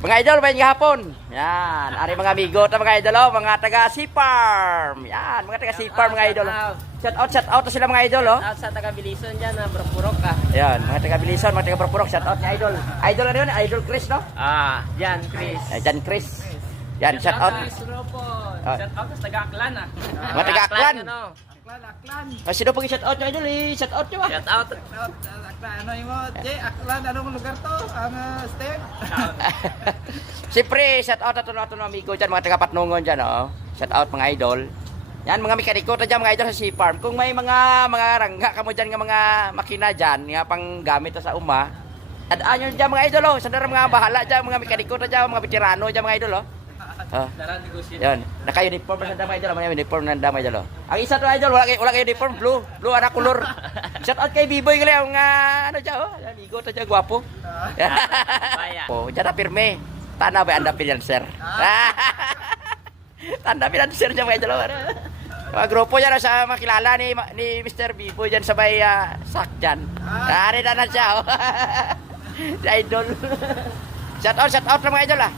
Mga idol, may hapon. Yan, ari mga amigo ta mga idol, oh, mga taga Sea-Farm. Yan, mga taga Sea-Farm mga idol. Shout out na sila mga idol, oh. Shout out sa taga Bilisan diyan na Burok ka. Yan, mga taga Bilisan, mga taga Burok, shout out ni idol. Idol ano yun? Idol Chris, no? Diyan Chris. Jan Chris. Yan, shout out. Shout out sa taga Aklan ah. Mga taga Aklan. Aklan. Oh, sino pang shout out nyo idol? Shout out nyo ba? Shout out. Aklan, ano yung mo? Jay, Aklan, anong lugar to? Ang Steve? Siyempre, shout out na ito ng amigo dyan, mga taga Patnungon dyan, oh. Shout out mga idol. Yan, mga mekaniko ta dyan, mga idol sa Sea-Farm. Kung may mga rangga ka mo dyan, nga mga makina dyan, nga pang gamit sa uma, tadaan nyo dyan mga idol, oh. Sandara mga bahala dyan, mga mekaniko ta dyan, mga veterano dyan mga idol, oh. Oh. Yan, naka-uniform na mga idol, mga uniform na mga idol, oh. Ang isa to idol, wala kay uniform, blue ana color. Shout out kay Biboy gali ang ano dyan, oh. Amigo ta dyan, gwapo. Oh, dyan na pirme. Tana ba anda pinanser? Tanda pinanser dyan mga idol, oh. Mga grupo dyan sa makilala ni Mr. Biboy dyan sabay sak dyan. Nari na siya, oh. Si idol. Shout out na mga idol, ah.